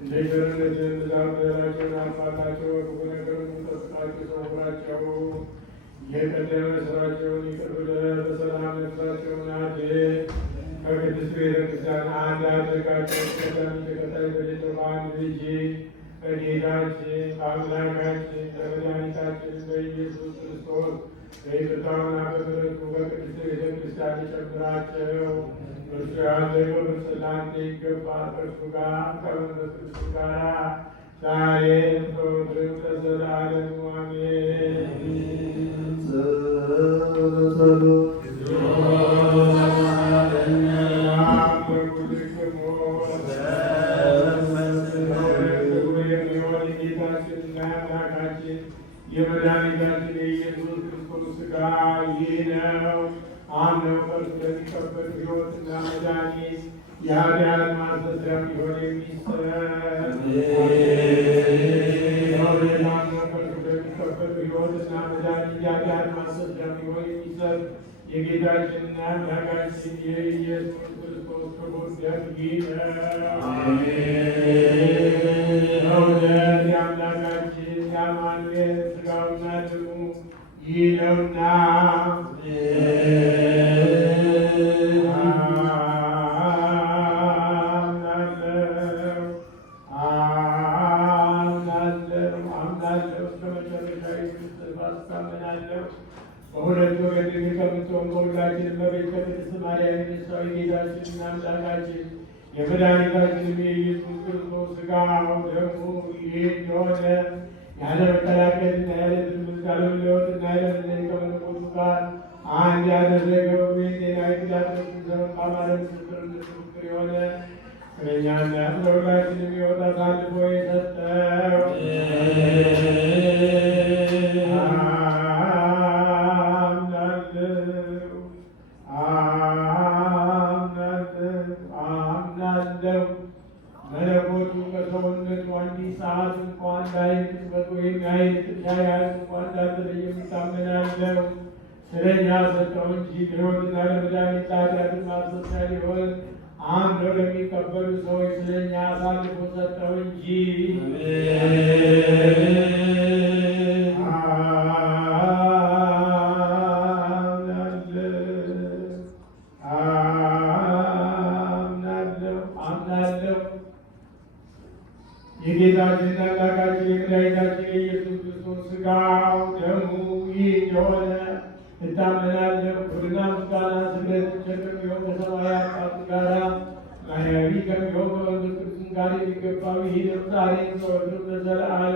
እንደ ቸርነትህ ብዛት በደላቸውን አጥፋላቸው፣ ክፉ ነገርን ጠብቃቸው፣ ሰውራቸው። የቀደመ ሥራቸውን ይቅር ብለህ በሰላም ነፍሳቸውን አድን። ከቅድስት ቤተ ክርስቲያን አንድ አድርጋቸው። ቀዳሚ ተከታይ በሌለው በአንድ ልጅ በጌታችን በአምላካችን በመድኃኒታችን በኢየሱስ ክርስቶስ በይቅርታውና በምሕረቱ በቅድስት ቤተ ክርስቲያን ይጨምራቸው። እርሱ ያደረገው ለአንተ ይገባል። ከእርሱ ጋር ከመንፈስ ቅዱስ ጋር ዛሬም ዘወትርም ለዘላለሙ አሜን። የመድኃኒታችን የኢየሱስ ክርስቶስ ሥጋ ይህ ነው። አምነው ከእርሱ ለሚቀበሉ ሕይወትና መድኃኒት የኃጢአት ማስተስሪያ ሊሆን የሚሰጥ አምነው ከእርሱ ለሚቀበሉ ሕይወትና መድኃኒት የኃጢአት ማስተስሪያ ሊሆን የሚሰጥ የጌታችንና የአምላካችን የኢየሱስ ክርስቶስ ክቡር ደም ይህ ነው። እውነት የአምላካችን የአማኑኤል ሥጋውና ደሙ ይህ ነውና አምናለሁ እስከ መጨረሻ ታመናለሁ። በሁለት ወገን ከምትሆን ከሁላችን በቤት ከቅድስት ማርያም የነሳው የጌታችንና አምላካችን የመድኃኒታችን የኢየሱስ ክርስቶስ ሥጋው ደሙ ይህ እንደሆነ ያለ መከላከልና ያለ ትርምስ ያለ መለወጥና ያለ መለየት ከመለኮቱ ጋር አንድ ያደረገው የጤና ግዳቶችን ዘመን ባማረ ምስክርነት ምስክር የሆነ ስለኛና ስለሁላችንም ሕይወት አሳልፎ የሰጠው አምናለሁ። መለኮቱ ከሰውነቱ አንዲት ሰዓት እንኳን ላይን ቅጽበት ወይም የዓይን ጥቅሻ ያህል እንኳን እንዳልተለየ እታመናለሁ። ስለ እኛ ሰጠው እንጂ ለሕይወትና ለመድኃኒት ለኃጢአትን ማስተስሪያ ሊሆን አምነው ለሚቀበሉ ሰዎች ስለ እኛ አሳልፎ ሰጠው እንጂ የጌታችን አምላካችን የመድኃኒታችን የኢየሱስ ክርስቶስ ሥጋው ደሙ ይህ እንደሆነ እታመናለሁ። ክብርና ምስጋና ስግደት ቸር ከሚሆን ከሰማያዊ አባቱ ጋር ማርያዊ ከሚሆን ከመንፈስ ቅዱስ ጋር የሚገባው ይህ ነው ዛሬም ዘወትርም ለዘለዓለሙ